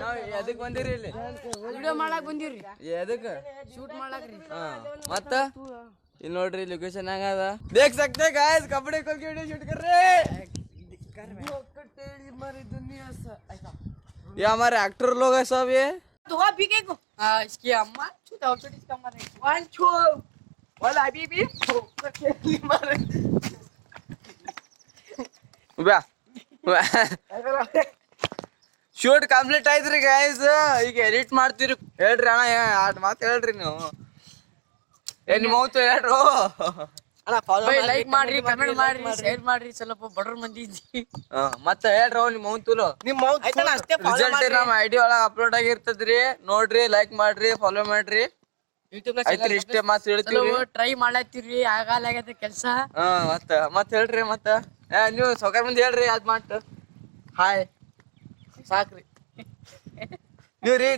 ನಾವ್ ಎದಕ್ ಬಂದಿರಿ ಇಲ್ಲಿ? ವಿಡಿಯೋ ಮಾಡಕ್ ಬಂದಿವ್ರಿ. ಎದಕ್? ಶೂಟ್ ಮಾಡಕ್ರಿ. ಮತ್ತ ಇಲ್ಲಿ ನೋಡ್ರಿ ಲೊಕೇಶನ್ ಹೆಂಗದ देख सकते गाइस कपड़े खोल के वीडियो शूट कर रहे हैं ये हमारे एक्टर लोग है सब ये तो आप भी को इसकी अम्मा छूटा और छोटी इसका मारे वन छो वाला बीबी मारे ಬ್ಯಾ ಶೂಟ್ ಕಂಪ್ಲೀಟ್ ಆಯ್ತ್ರಿ ಗೈಸ್ ಈಗ ಎಡಿಟ್ ಮಾಡ್ತೀರಿ ಹೇಳ್ರಿ ಅಣ್ಣ ಆಟ್ ಮಾತು ಹೇಳ್ರಿ ನೀವು ನಿಮ್ಮ ಮೌತ್ ಹೇಳ್ರು ಅಣ್ಣ ಫಾಲೋ ಲೈಕ್ ಮಾಡ್ರಿ ಕಮೆಂಟ್ ಮಾಡ್ರಿ ಶೇರ್ ಮಾಡ್ರಿ ಸ್ವಲ್ಪ ಬಡವ್ರ ಮಂದಿ ಇದ್ದಿ ಮತ್ತೆ ಹೇಳ್ರಿ ನಿಮ್ಮ ಮೌಂತುಲು ನಿಮ್ಮ ಮೌತ್ ಆಯ್ತಣ್ಣ ಅಷ್ಟೇ ರಿಸಲ್ಟ್ ನಮ್ಮ ಐಡಿ ಒಳಗ ಅಪ್ಲೋಡ್ ಆಗಿರ್ತದ್ರಿ ನೋಡ್ರಿ ಲೈಕ್ ಮಾಡ್ರಿ ಫಾಲೋ ಮಾಡ್ರಿ ಯೂಟ್ಯೂಬ್ ಆಯ್ತ್ರಿ ಇಷ್ಟೇ ಮಾತು ಹೇಳ್ತೀವಿ ಟ್ರೈ ಮಾಡತ್ತೀರಿ ಆಗಲಾಗೈತೆ ಕೆಲಸ ಮತ್ತ ಹೇಳ್ರಿ ಮತ್ತ ನೀವು ಸೌಕರ್ ಮಂದಿ ಹೇಳ್ರಿ ಅದ್ ಮಾತು ಹಾಯ್ ಸಾಕ್ರಿ ನೀವ್ರಿ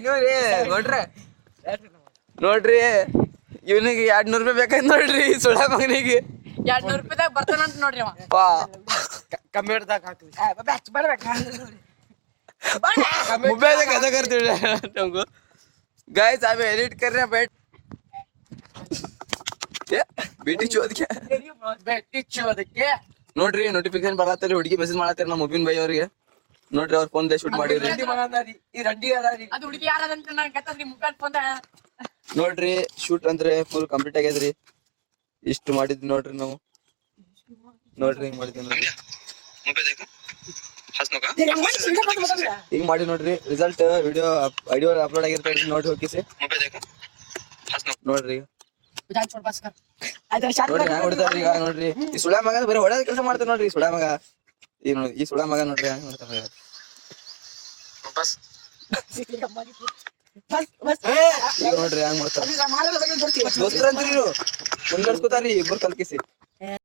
ನೋಡ್ರಿ ಇವನಿಗೆ 200 ರೂಪಾಯಿ ಬೇಕಾಯ್ತು ನೋಡ್ರಿ ಸುಳ ಮಗನಿಗೆ 200 ರೂಪಾಯಿದಾಗ ಬರ್ತಾನಂತ ನೋಡ್ರಿ ಅವ ಪಾ ಕಮ್ಮಿಡ್ದಾಗ ಹಾಕ್ರಿ मोबाइल कैसा करते तुमको गाइस आप एडिट कर रहे हैं बेटी चोद क्या ಬೆಟ್ಟಿ ಚೋದಕ್ಕೆ ನೋಡ್ರಿ ನೋಟಿಫಿಕೇಶನ್ ಬರತ್ತಾರೆ ಹುಡುಗಿ ಮೆಸೇಜ್ ಮಾಡತ್ತಾರೆ ನಮ್ಮ ಮುಬಿನ್ ಭಾಯಿ ಅವ್ರಿಗೆ ನೋಡ್ರಿ ಅವ್ರ ಫೋನ್ ಶೂಟ್ ಮಾಡಿದ್ರಿ ಈ ರೆಡ್ಡಿ ಅದಾರಿ ಅದು ಹುಡುಗಿ ಯಾರದಂತ ನಂಗೆ ಗೊತ್ತದ್ರಿ ಮುಖ ಫೋನ್ ನೋಡ್ರಿ ಶೂಟ್ ಅಂದ್ರೆ ಫುಲ್ ಕಂಪ್ಲೀಟ್ ಆಗ್ಯದ್ರಿ ಇಷ್ಟು ಮಾಡಿದ್ವಿ ನೋಡ್ರಿ ನಾವು ನೋಡ್ರಿ ಹಿಂಗ್ ಮಾಡಿದ್ವಿ ನೋಡ್ರಿ ಹಿಂಗ್ ಮಾಡಿ ನೋಡ್ರಿ ರಿಸಲ್ಟ್ ವಿಡಿಯೋ ಐಡಿಯೋ ಅಪ್ಲೋಡ್ ಆಗಿರ್ತದೆ ನೋಡಿ ಹೋಗಿಸಿ ನೋಡ್ರಿ ನೋಡ್ರಿ ಹ್ಯಾಂಗ ಹೊಡಿತಾರ್ರಿ ಈಗ ನೋಡ್ರಿ ಈ ಸುಳ ಮಗ ಬರೀ ಹೊಡೆದ ಕೆಲಸ ಮಾಡ್ತಾರ ನೋಡ್ರಿ ಈ ಸುಳ ಮಗ ಈ ಸುಳ ಮಗ ನೋಡ್ರಿ ಹ್ಯಾಂಗ ನೋಡ್ತಾರ ಈಗ ನೋಡ್ರಿ ಹ್ಯಾಂಗ ಮಾಡ್ತಾರ ದೋಸ್ತರ ಅಂತೀರಿ ಮುಂದರ್ಸ್ಕೊತಾರ್ರಿ ಇಬ್ಬರು ಕಲ್ಕಿಸಿ